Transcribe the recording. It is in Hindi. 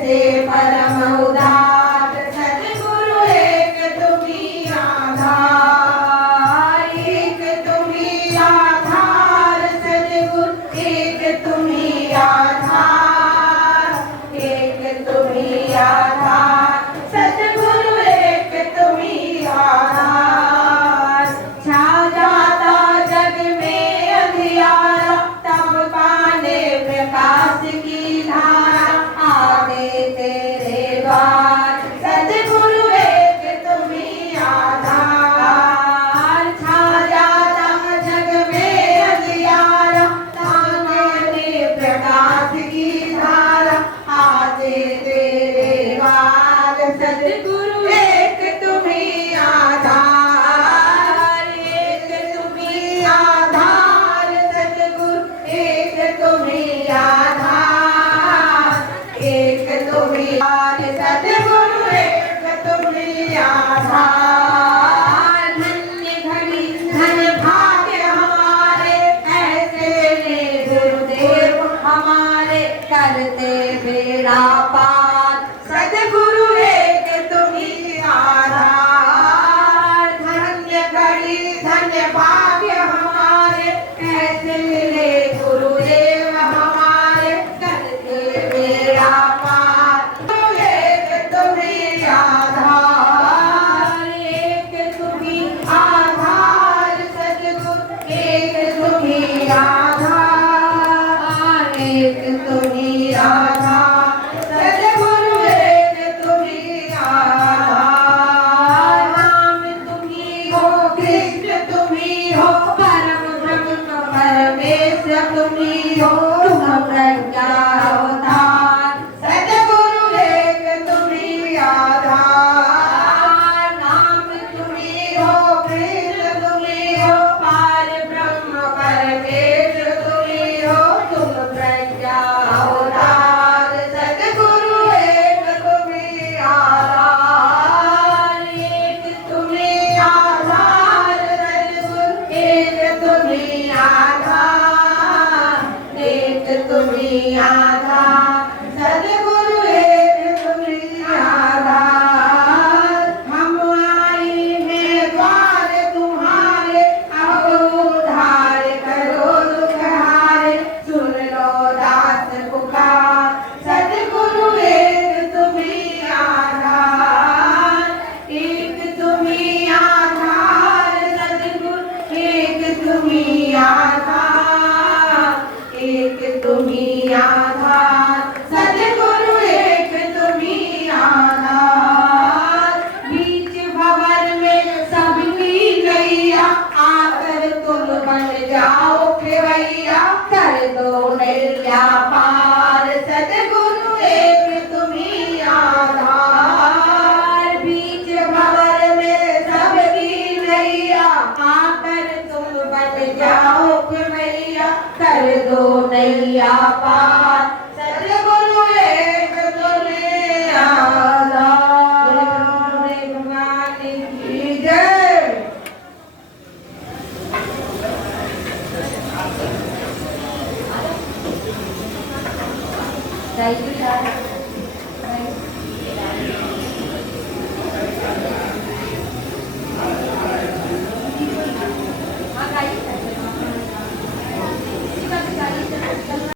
ऐसे परम उदार सद्गुरु एक तुम्ही आधार, एक तुम्ही आधार सद्गुरु एक तुम्ही आधार, एक तुम्ही आधार सद्गुरु एक तुम्ही आधार। छा जाता जग में अंधियारा तब पाने प्रकाश की धारा, आगे तेरे द्वार सद्गुरु एक तुम्ही आधार। छा जाता जग में अंधियारा तब पाने प्रकाश की धारा, आगे तेरे द्वार सद्गुरु एक तुम्ही आधार, एक तुम्ही आधार सद्गुरु एक तुम्ही आधार, एक तुम्ही सद्गुरु एक तुम्ही आधार। धन्य घड़ी धन भाग्य हमारे ऐसे ने गुरुदेव हमारे, करते बेड़ा पार सद्गुरु एक तुम्ही आधार। धन्य घड़ी धन्य भाग्य हमारे ऐसे ले गुरुदेव हमारे, करते बेड़ा पार एक तुम्ही आधार, एक तुम्ही आधार सद्गुरु एक तुम्ही आधार, एक तुम्ही आधार सद्गुरु एक तुम्ही आधार। नाम तुम्ही हो कृष्ण तुम्ही हो परम ब्रह्म परमेश्वर तुम्ही हो, तुम प्रज्ञा अवतार सद्गुरु एक तुम्ही आधार। नाम तुम्ही हो कृष्ण तुम्ही हो पार ब्रह्म परमेश्वर तुम्ही हो, तुम प्रज्ञा अवतार सद्गुरु एक तुम्ही आधार, एक तुम्ही आधार सद्गुरु एक तुम्ही आधार, एक तुम्ही आधार सद्गुरु एक तुम्ही आधार। हम आए हैं द्वार तुम्हारे, अब उद्धार करो दुख हारे, सुन लो दास पुकार सद्गुरु एक तुम्ही आधार, एक तुम्ही आधार सद्गुरु एक तुम्ही आधार, एक तुम्ही आधार सद्गुरु एक तुम्ही आधार। बीच भंवर में सबकी नैया आकर तुम बन जाओ खेवैया, कर दो नैया पार सद्गुरु एक तुम्ही आधार। बीच भंवर में सबकी नैया आकर तुम बन जाओ खेवैया, कर दो नैया पार सद्गुरु एक तुम्ही आधार। भगवान की जय। Thank you,